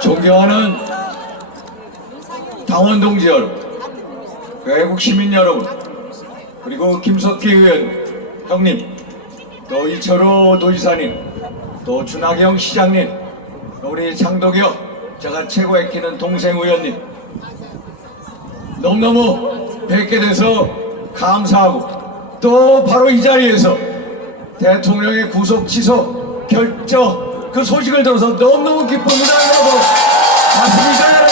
존경하는 당원 동지 여러분, 외국 시민 여러분, 그리고 김석기 의원 형님, 또 이철호 도지사님, 또 준하경 시장님, 또 우리 장도경, 제가 최고에 끼는 동생 의원님, 너무너무 뵙게 돼서 감사하고, 또 바로 이 자리에서 대통령의 구속 취소 결정 그 소식을 들어서 너무너무 기쁩니다. 여러분, 맞습니까 여러분?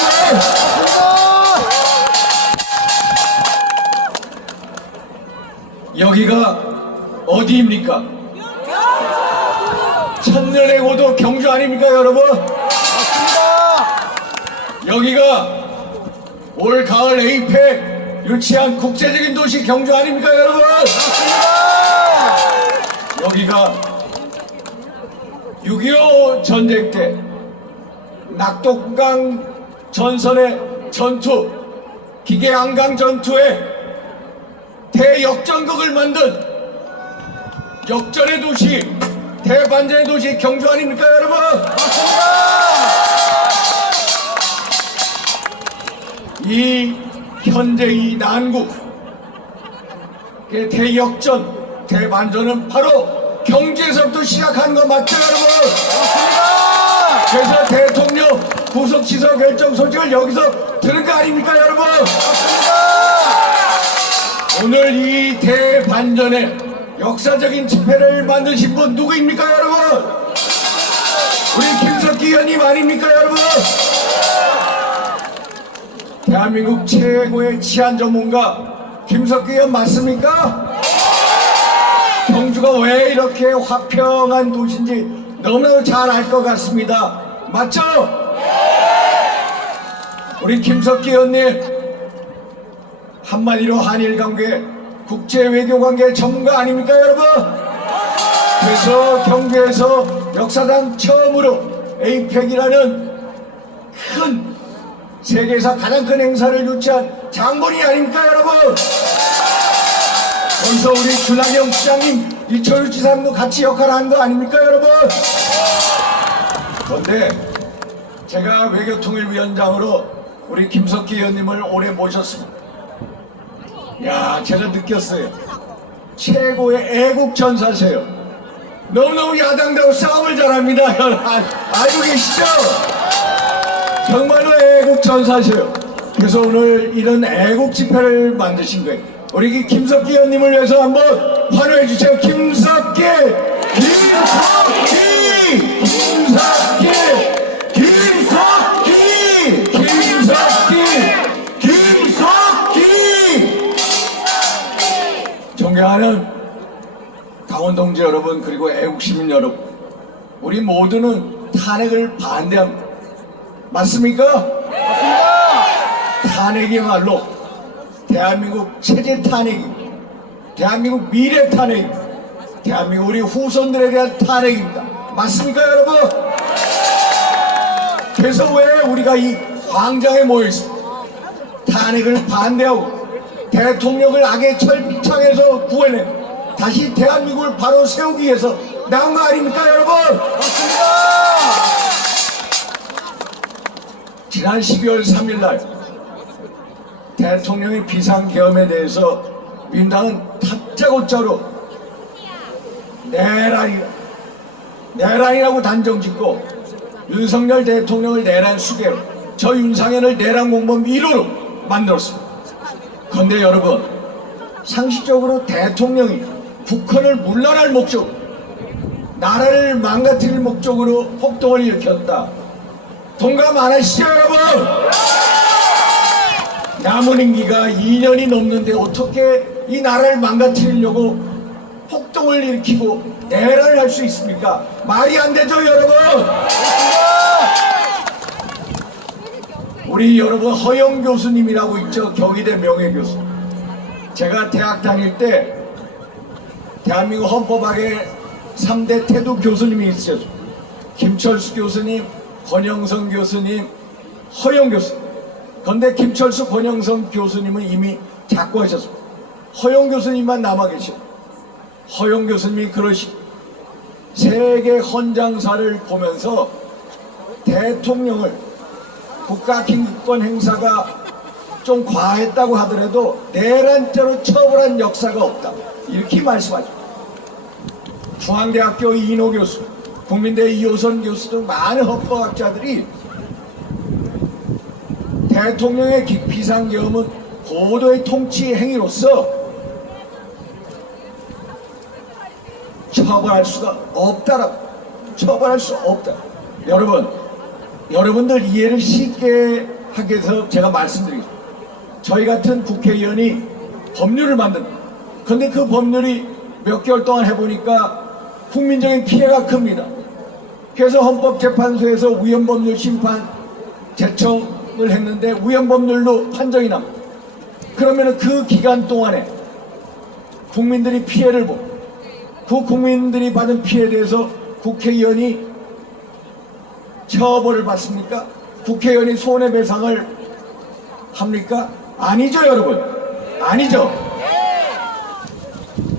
여기가 어디입니까? 천년의 고도 경주 아닙니까 여러분? 여기가 올 가을 에이펙 유치한 국제적인 도시 경주 아닙니까 여러분? 여기가 6.25 전쟁 때 낙동강 전선의 전투, 기계항강 전투에 대역전극을 만든 역전의 도시, 대반전의 도시 경주 아닙니까 여러분? 이 현재 이 난국 대역전, 대반전은 바로 경주에서부터 시작한 거 맞죠 여러분? 그래서 대통령 구속 취소 결정 소식을 여기서 들은 거 아닙니까 여러분? 오늘 이 대반전의 역사적인 집회를 만드신 분 누구입니까 여러분? 우리 김석기 의원님 아닙니까 여러분? 대한민국 최고의 치안 전문가 김석기 의원 맞습니까? 경주가 왜 이렇게 화평한 도시인지 너무나도 잘 알 것 같습니다. 맞죠? 우리 김석기 의원님, 한마디로 한일관계, 국제외교관계 전문가 아닙니까 여러분? 그래서 경주에서 역사상 처음으로 에이펙이라는 큰 세계에서 가장 큰 행사를 유치한 장본인이 아닙니까 여러분? 거기서 우리 준하경 시장님, 이철우 지사님도 같이 역할을 한 거 아닙니까 여러분? 그런데 제가 외교통일위원장으로 우리 김석기 의원님을 오래 모셨습니다. 야, 제가 느꼈어요. 최고의 애국전사세요. 너무너무 야당들하고 싸움을 잘합니다. 알고 계시죠? 정말로 애국전사세요. 그래서 오늘 이런 애국 집회를 만드신 거예요. 우리 김석기 의원님을 위해서 한번 환호해 주세요. 김석기! 김석기! 김석기! 김석기! 김석기! 김석기! 존경하는 당원 동지 여러분, 그리고 애국시민 여러분, 우리 모두는 탄핵을 반대합니다. 맞습니까? 맞습니다. 탄핵이야말로 대한민국 체제 탄핵입니다. 대한민국 미래 탄핵입니다. 대한민국 우리 후손들에 대한 탄핵입니다. 맞습니까 여러분? 그래서 왜 우리가 이 광장에 모여 있습니다. 탄핵을 반대하고 대통령을 악의 철창에서 구해내 다시 대한민국을 바로 세우기 위해서 나온 거 아닙니까 여러분? 맞습니다. 지난 12월 3일 날 대통령의 비상계엄에 대해서 민당은 다짜고짜로 내란이라고 단정짓고 윤석열 대통령을 내란 수괴로, 저 윤상현을 내란 공범 1호로 만들었습니다. 그런데 여러분, 상식적으로 대통령이 북한을 물러날 목적, 나라를 망가뜨릴 목적으로 폭동을 일으켰다. 동감 안 하시죠 여러분? 남은 임기가 2년이 넘는데 어떻게 이 나라를 망가뜨리려고 폭동을 일으키고 내란을 할 수 있습니까? 말이 안 되죠 여러분? 우리 여러분 허영 교수님이라고 있죠. 경희대 명예교수. 제가 대학 다닐 때 대한민국 헌법학의 3대 태도 교수님이 있었죠. 김철수 교수님, 권영선 교수님, 허영 교수님. 그런데 김철수, 권영선 교수님은 이미 작고하셨습니다. 허영 교수님만 남아 계셔. 허영 교수님이 그러시 세계 헌장사를 보면서 대통령을 국가기득권 행사가 좀 과했다고 하더라도 내란죄로 처벌한 역사가 없다, 이렇게 말씀하죠. 중앙대학교 이인호 교수, 국민대 이호선 교수 등 많은 헌법학자들이 대통령의 비상계엄은 고도의 통치 행위로서 처벌할 수가 없다라고, 처벌할 수 없다. 여러분들 이해를 쉽게 하기 위해서 제가 말씀드리겠습니다. 저희 같은 국회의원이 법률을 만든다. 그런데 그 법률이 몇 개월 동안 해보니까 국민적인 피해가 큽니다. 그래서 헌법재판소에서 위헌법률 심판 제청을 했는데 위헌법률로 판정이 납니다. 그러면 그 기간 동안에 국민들이 피해를 보고 그 국민들이 받은 피해에 대해서 국회의원이 처벌을 받습니까? 국회의원이 손해배상을 합니까? 아니죠, 여러분. 아니죠.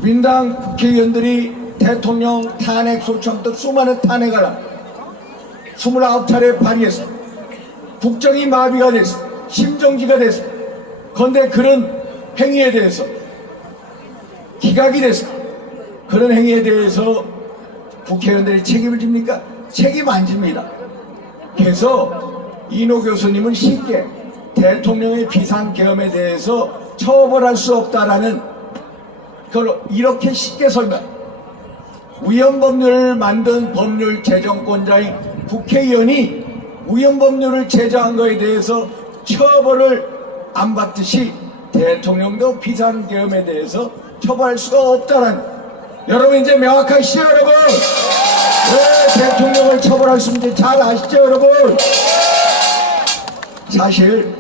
민당 국회의원들이 대통령 탄핵 소추하면서 수많은 탄핵을 합니다. 29차례 발의했습니다. 국정이 마비가 됐습니다. 심정지가 됐습니다. 그런데 그런 행위에 대해서 기각이 됐습니다. 그런 행위에 대해서 국회의원들이 책임을 집니까? 책임 안 집니다. 그래서 이인호 교수님은 쉽게 대통령의 비상계엄에 대해서 처벌할 수 없다라는 걸 이렇게 쉽게 설명. 위헌법률을 만든 법률 제정권자인 국회의원이 위헌법률을 제정한 것에 대해서 처벌을 안 받듯이 대통령도 비상계엄에 대해서 처벌할 수가 없다는, 여러분 이제 명확하시죠, 여러분? 왜 대통령을 처벌할 수 있는지 잘 아시죠, 여러분? 사실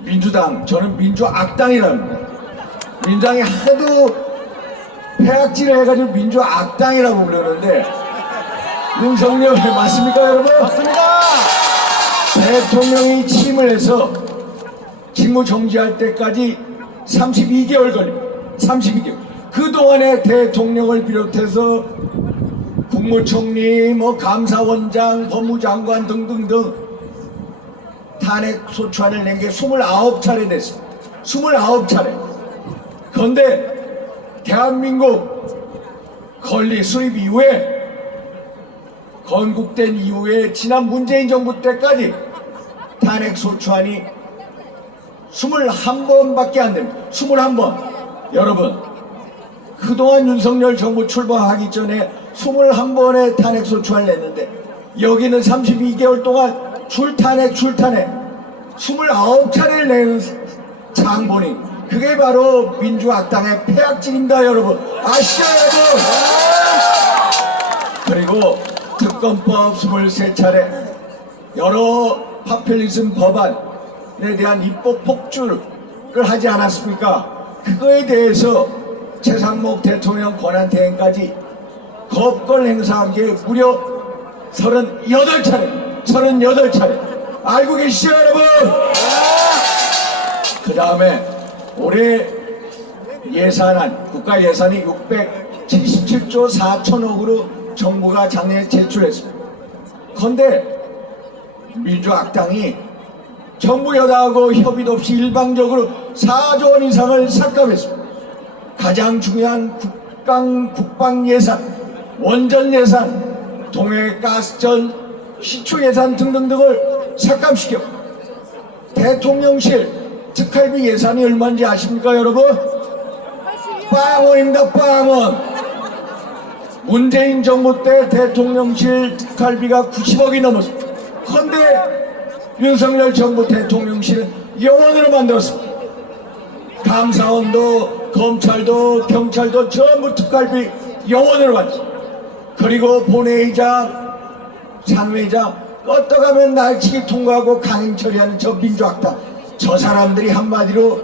민주당, 저는 민주악당이랍니다. 민주당이 하도 폐악질을 해가지고 민주악당이라고 그러는데, 윤석열 맞습니까, 여러분? 맞습니다. 대통령이 취임을 해서 직무 정지할 때까지 32개월 걸립니다. 32개월. 그동안에 대통령을 비롯해서 국무총리, 감사원장, 법무장관 등등등 탄핵 소추안을 낸 게 29차례 냈습니다. 29차례. 그런데 대한민국 건립 수립 이후에, 건국된 이후에 지난 문재인 정부 때까지 탄핵 소추안이 21번밖에 안 됩니다. 21번. 여러분, 그동안 윤석열 정부 출범하기 전에 21번의 탄핵 소추안을 냈는데, 여기는 32개월 동안 줄탄핵 29차례를 내는 장본인, 그게 바로 민주악당의 폐악질입니다, 여러분. 아시죠, 여러분? 그리고 특검법 23차례, 여러 파퓰리즘 법안에 대한 입법 폭주를 하지 않았습니까? 그거에 대해서 최상목 대통령 권한대행까지 거부권 행사한 게 무려 38차례. 알고 계시죠, 여러분? 그 다음에 올해 예산안, 국가 예산이 677조 4천억으로 정부가 작년에 제출했습니다. 그런데 민주악당이 정부 여당하고 협의도 없이 일방적으로 4조 원 이상을 삭감했습니다. 가장 중요한 국방 예산, 원전 예산, 동해가스전, 시추 예산 등등등을 삭감시켜 대통령실 특활비 예산이 얼마인지 아십니까, 여러분? 빵원입니다, 빵원. 문재인 정부 때 대통령실 특활비가 90억이 넘었습니다. 그런데 윤석열 정부 대통령실은 영원으로 만들었습니다. 감사원도, 검찰도, 경찰도 전부 특활비 영원으로 만들었습니다. 그리고 본회의장, 상회의장 껐다가면 날치기 통과하고 강행 처리하는 저 민주악당, 저 사람들이 한마디로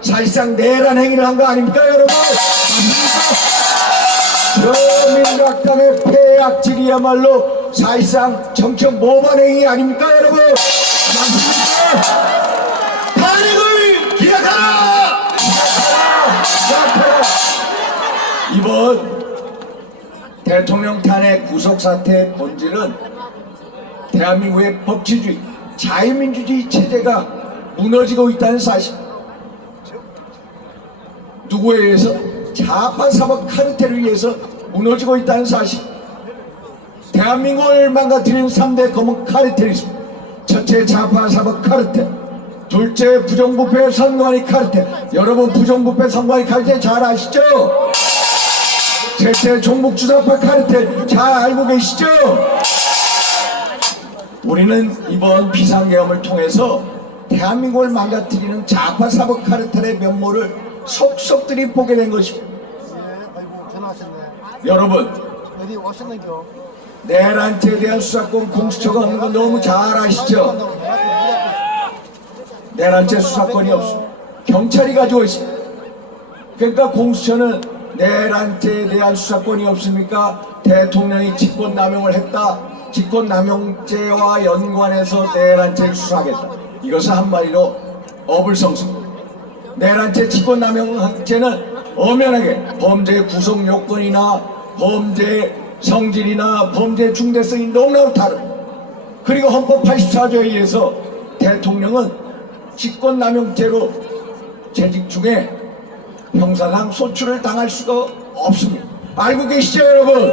사실상 내란 행위를 한 거 아닙니까, 여러분? 저 민주악당의 폐악질이야말로 사실상 정책 모반 행위 아닙니까, 여러분? 탄핵을 기각하라! 이번 대통령 탄핵 구속사태의 본질은 대한민국의 법치주의, 자유민주주의 체제가 무너지고 있다는 사실. 누구에 의해서? 좌파 사법 카르텔에 의해서 무너지고 있다는 사실. 대한민국을 망가뜨리는 3대 검은 카르텔이죠. 첫째, 좌파 사법 카르텔. 둘째, 부정부패 선관위 카르텔. 여러분, 부정부패 선관위 카르텔 잘 아시죠? 셋째, 종북주사파 카르텔 잘 알고 계시죠? 우리는 이번 비상계엄을 통해서 대한민국을 망가뜨리는 좌파 사법 카르텔의 면모를 속속들이 보게 된 것입니다. 아이고 전화하셨네. 여러분, 어디 오셨는겨? 내란죄에 대한 수사권 공수처가 없는 거 너무 잘 아시죠? 내란죄 수사권이 없습니다. 경찰이 가지고 있습니다. 그러니까 공수처는 내란죄에 대한 수사권이 없으니까 대통령이 직권남용을 했다, 직권남용죄와 연관해서 내란죄를 수사하겠다. 이것은 한마디로 어불성설입니다. 내란죄, 직권남용죄는 엄연하게 범죄 구성 요건이나 범죄 성질이나 범죄 중대성이 너무나 다릅니다. 그리고 헌법 84조에 의해서 대통령은 직권남용죄로 재직 중에 형사상 소출을 당할 수가 없습니다. 알고 계시죠, 여러분?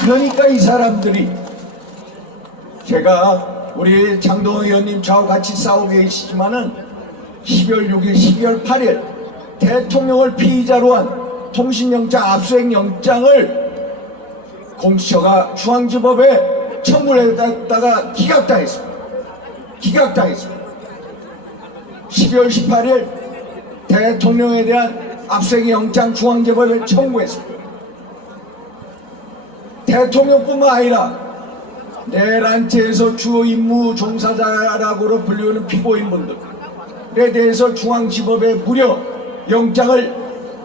그러니까 이 사람들이, 제가 우리 장동원 의원님 저하고 같이 싸우고 계시지만은 12월 6일, 12월 8일 대통령을 피의자로 한 통신영장 압수수색 영장을 공수처가 중앙지법에 청구를 했다가 기각당했습니다. 기각당했습니다. 12월 18일 대통령에 대한 압수수색 영장 중앙지법에 청구했습니다. 대통령뿐만 아니라 내란죄에서 주요 임무 종사자라고 불리우는 피고인분들에 대해서 중앙지법에 무려 영장을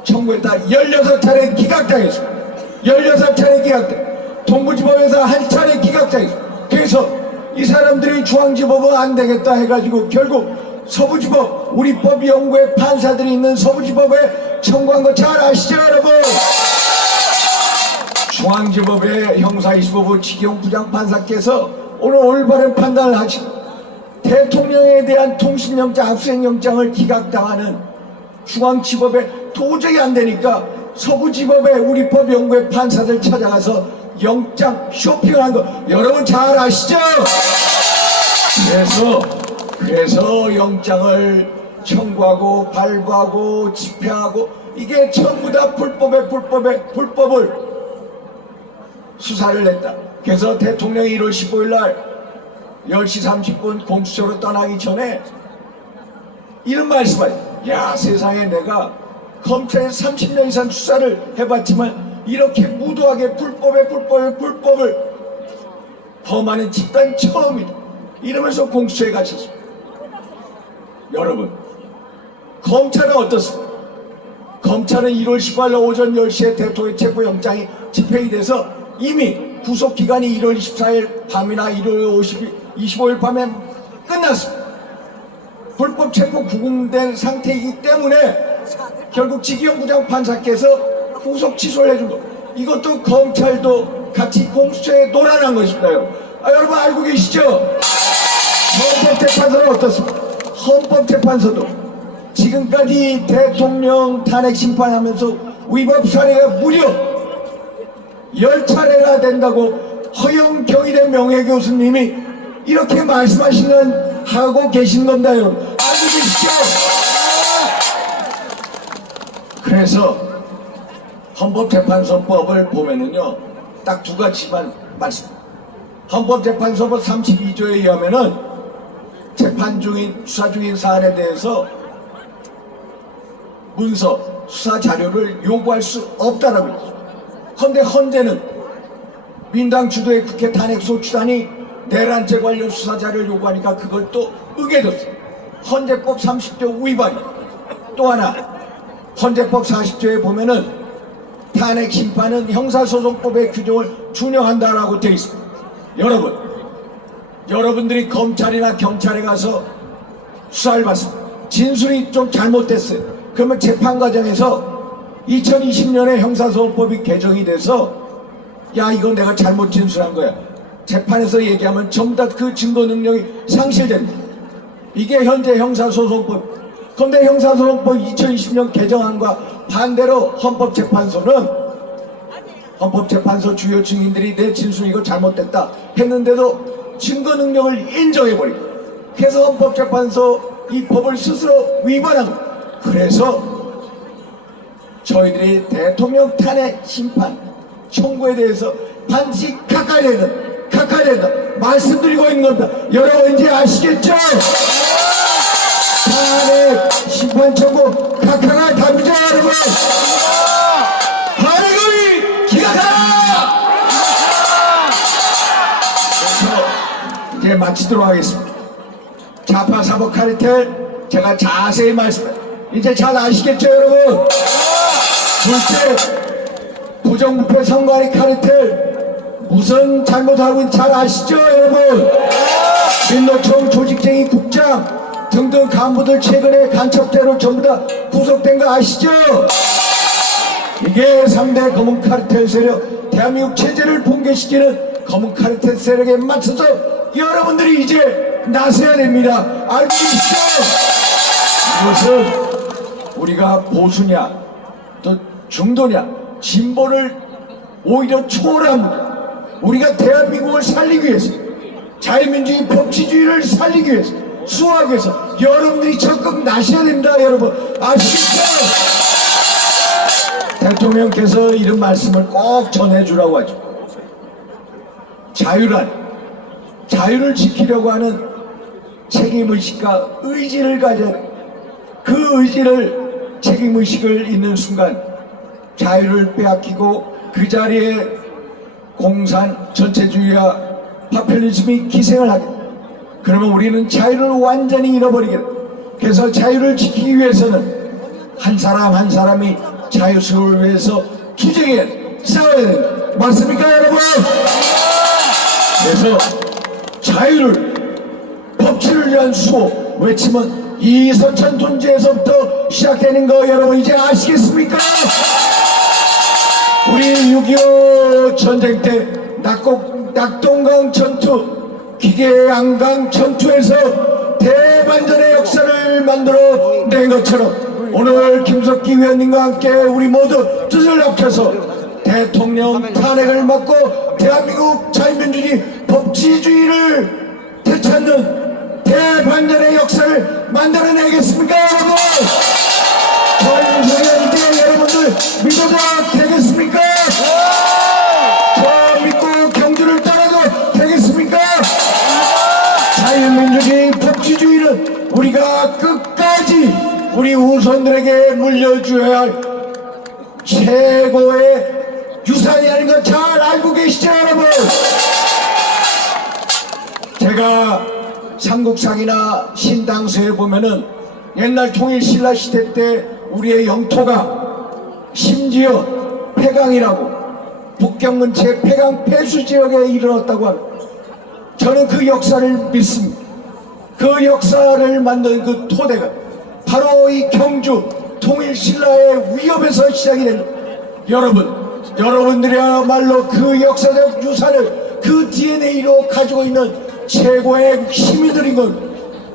청구했다. 16차례 기각당했습니다. 16차례 기각당. 동부지법에서 한 차례 기각당했습니다. 그래서 이 사람들이 중앙지법은 안 되겠다 해가지고 결국 서부지법, 우리법연구회 판사들이 있는 서부지법에 청구한 거 잘 아시죠, 여러분? 중앙지법의 형사 25부 지경 부장판사께서 오늘 올바른 판단을 하시고 대통령에 대한 통신영장, 압수수색영장을 기각당하는 중앙지법에 도저히 안 되니까 서부지법의 우리법연구회 판사들 찾아가서 영장 쇼핑한 거 여러분 잘 아시죠? 그래서 영장을 청구하고 발부하고 집행하고 이게 전부 다 불법을 수사를 했다. 그래서 대통령이 1월 15일 날 10시 30분 공수처로 떠나기 전에 이런 말씀을, 야, 세상에 내가 검찰에 30년 이상 수사를 해봤지만 이렇게 무도하게 불법을 범하는 집단 처음이다. 이러면서 공수처에 가셨습니다. 여러분, 검찰은 어떻습니까? 검찰은 1월 18일 오전 10시에 대통령 체포영장이 집행이 돼서 이미 구속기간이 1월 24일 밤이나 1월 25일 밤에 끝났습니다. 불법 체포 구금된 상태이기 때문에 결국 지기현 부장판사께서 구속 취소를 해준 거. 이것도 검찰도 같이 공수처에 놀아난 것입니다. 여러분 알고 계시죠? 헌법재판소는 어떻습니까? 헌법재판소도 지금까지 대통령 탄핵 심판하면서 위법 사례가 무려 10차례나 된다고 허영경일의 명예교수님이 이렇게 말씀하시는 하고 계신 겁니다. 여러분 알고 계시죠? 그래서 헌법재판소법을 보면은요 딱 두 가지만 말씀. 헌법재판소법 32조에 의하면은 재판 중인 수사 중인 사안에 대해서 문서 수사 자료를 요구할 수 없다라고 했습니다. 그런데 헌재는 민당 주도의 국회 탄핵 소추단이 내란죄 관련 수사 자료를 요구하니까 그걸 또 응해줬어요. 헌재법 30조 위반이에요. 또 하나 헌재법 40조에 보면은 탄핵 심판은 형사소송법의 규정을 준용한다라고 되어 있습니다. 여러분들이 검찰이나 경찰에 가서 수사를 받습니다. 진술이 좀 잘못됐어요. 그러면 재판 과정에서 2020년에 형사소송법이 개정이 돼서 야 이건 내가 잘못 진술한 거야. 재판에서 얘기하면 전부 다 그 증거 능력이 상실됩니다. 이게 현재 형사소송법. 그런데 형사소송법 2020년 개정안과 반대로 헌법재판소 주요 증인들이 내 진술 이거 잘못됐다 했는데도 증거 능력을 인정해버리고 그래서 헌법재판소 이 법을 스스로 위반한 거예요. 그래서 저희들이 대통령 탄핵 심판 청구에 대해서 반드시 가까이 된다 말씀드리고 있는 겁니다. 여러분 이제 아시겠죠? 탄핵 심판 청구 각하가 답이죠 여러분. 탄핵을 기각하라. 그래서 이제 마치도록 하겠습니다. 좌파 사법 카르텔 제가 자세히 말씀드립니다. 이제 잘 아시겠죠 여러분? 둘째 부정부패 선거안리 카르텔 무슨 잘못하고 잘 아시죠 여러분? 민노총 조직쟁이 국장 등등 간부들 최근에 간첩죄로 전부 다 구속된 거 아시죠? 이게 3대 검은 카르텔 세력 대한민국 체제를 붕괴시키는 검은 카르텔 세력에 맞서서 여러분들이 이제 나서야 됩니다. 알고 계시죠? 이것은 우리가 보수냐 또 중도냐 진보를 오히려 초월합니다. 우리가 대한민국을 살리기 위해서 자유민주주의 법치주의를 살리기 위해서 수호하기 위해서 여러분들이 적극 나셔야 됩니다. 여러분 아시겠죠? 대통령께서 이런 말씀을 꼭 전해주라고 하죠. 자유를 지키려고 하는 책임의식과 의지를 가져야 돼. 그 의지를 책임의식을 있는 순간 자유를 빼앗기고 그 자리에 공산 전체주의와 파퓰리즘이 기생을 하게 돼. 그러면 우리는 자유를 완전히 잃어버리게 돼. 그래서 자유를 지키기 위해서는 한 사람 한 사람이 자유수를 위해서 투쟁해야 돼. 싸워야 된다. 맞습니까 여러분? 그래서 자유를 법치를 위한 수호 외치면 이선천 존재에서부터 시작되는 거 여러분 이제 아시겠습니까? 우리 6.25 전쟁 때 낙동강 전투 기계양강 전투에서 대반전의 역사를 만들어 낸 것처럼 오늘 김석기 위원님과 함께 우리 모두 뜻을 합쳐서 대통령 탄핵을 막고 대한민국 자유민주주의 법치주의를 되찾는 대반전의 역사를 만들어내겠습니까 여러분? 저희 소리한테 여러분들 믿어도 되겠습니까? 저 믿고 경주를 따라도 되겠습니까? 자유민주주의 법치주의는 우리가 끝까지 우리 후손들에게 물려줘야 할 최고의 유산이라는 거 잘 알고 계시죠 여러분? 제가 삼국사기나 신당서에 보면은 옛날 통일신라 시대 때 우리의 영토가 심지어 폐강이라고 북경 근처의 폐강 폐수 지역에 이르렀다고 합니다. 저는 그 역사를 믿습니다. 그 역사를 만든 그 토대가 바로 이 경주 통일신라의 위협에서 시작이 됩니다. 여러분들이야말로 그 역사적 유산을 그 DNA로 가지고 있는 최고의 힘이들인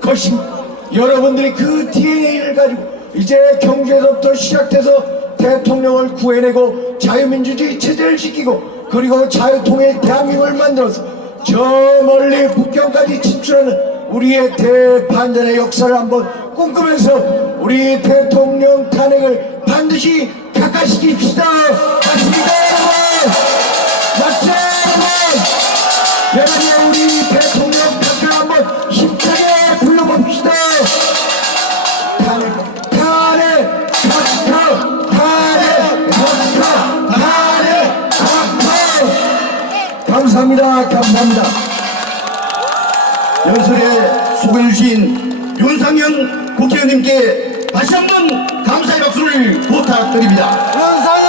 것입니다. 여러분들이 그 DNA를 가지고 이제 경주에서부터 시작돼서 대통령을 구해내고 자유민주주의 체제를 지키고 그리고 자유통일 대한민국을 만들어서 저 멀리 북경까지 진출하는 우리의 대반전의 역사를 한번 꿈꾸면서 우리 대통령 탄핵을 반드시 각하시킵시다. 맞습니까 여러분? 맞죠 여러분? 여러분 우리 대통령 각하 한번 힘차게 불러봅시다. 탄핵 감사합니다. 연설에 수고해주신 윤상현 국회의원님께 다시 한번 감사의 박수를 부탁드립니다. 윤상